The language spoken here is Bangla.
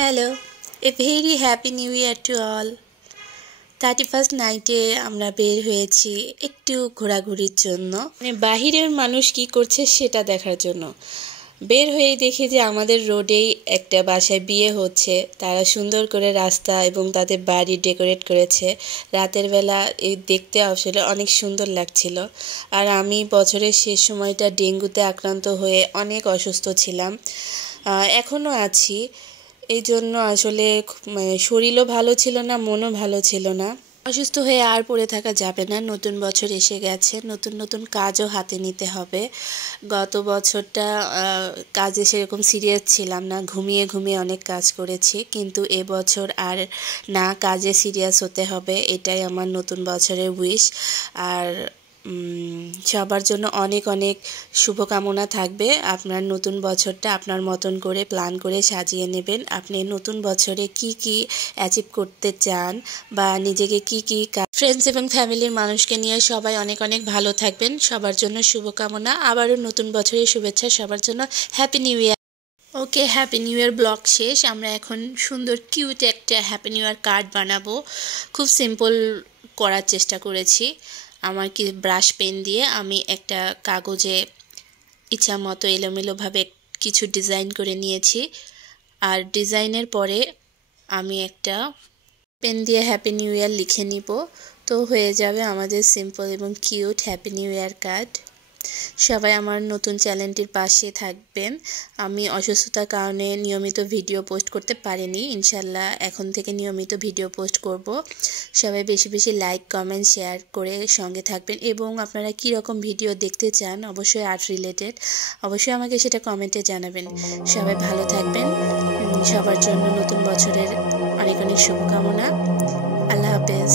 Hello, a very happy new year to all. 31st নাইটে আমরা বের হয়েছি একটু ঘোরাঘুরির জন্য, মানে বাহিরের মানুষ কি করছে সেটা দেখার জন্য। বের হয়েই দেখি যে আমাদের রোডেই একটা বাসায় বিয়ে হচ্ছে। তারা সুন্দর করে রাস্তা এবং তাদের বাড়ি ডেকোরেট করেছে। রাতের বেলা এই দেখতে আসলে অনেক সুন্দর লাগছিল। আর আমি বছরের শেষ সময়টা ডেঙ্গুতে আক্রান্ত হয়ে অনেক অসুস্থ ছিলাম, এখনও আছি। এই জন্য আসলে শরীরও ভালো ছিল না, মনও ভালো ছিল না। অসুস্থ হয়ে আর পড়ে থাকা যাবে না। নতুন বছর এসে গেছে, নতুন নতুন কাজও হাতে নিতে হবে। গত বছরটা কাজে সেরকম সিরিয়াস ছিলাম না, ঘুমিয়ে ঘুমিয়ে অনেক কাজ করেছি। কিন্তু এবছর আর না, কাজে সিরিয়াস হতে হবে, এটাই আমার নতুন বছরের উইশ। আর সবার জন্য অনেক অনেক শুভকামনা থাকবে। আপনার নতুন বছরটা আপনার মতন করে প্ল্যান করে সাজিয়ে নেবেন। আপনি নতুন বছরে কি কি অ্যাচিভ করতে চান বা নিজেকে কি কি ফ্রেন্ডস এবং ফ্যামিলির মানুষকে নিয়ে সবাই অনেক অনেক ভালো থাকবেন। সবার জন্য শুভকামনা। আবারও নতুন বছরের শুভেচ্ছা সবার জন্য। Happy new year. Okay, happy new year blog শেষ। আমরা এখন সুন্দর কিউট একটা হ্যাপি নিউ ইয়ার কার্ড বানাবো। খুব সিম্পল করার চেষ্টা করেছি। আমার কি ব্রাশ পেন দিয়ে আমি একটা কাগজে ইচ্ছা মতো এলোমেলোভাবে কিছু ডিজাইন করে নিয়েছি। আর ডিজাইনের পরে আমি একটা পেন দিয়ে হ্যাপি নিউ ইয়ার লিখে নিব। তো হয়ে যাবে আমাদের সিম্পল এবং কিউট হ্যাপি নিউ ইয়ার কার্ড। সবাই আমার নতুন চ্যানেলটির পাশে থাকবেন। আমি অসুস্থতার কারণে নিয়মিত ভিডিও পোস্ট করতে পারিনি। ইনশাল্লাহ এখন থেকে নিয়মিত ভিডিও পোস্ট করব। সবাই বেশি বেশি লাইক, কমেন্ট, শেয়ার করে সঙ্গে থাকবেন। এবং আপনারা কী রকম ভিডিও দেখতে চান, অবশ্যই আর্ট রিলেটেড, অবশ্যই আমাকে সেটা কমেন্টে জানাবেন। সবাই ভালো থাকবেন। সবার জন্য নতুন বছরের অনেক অনেক শুভকামনা। আল্লাহ হাফেজ।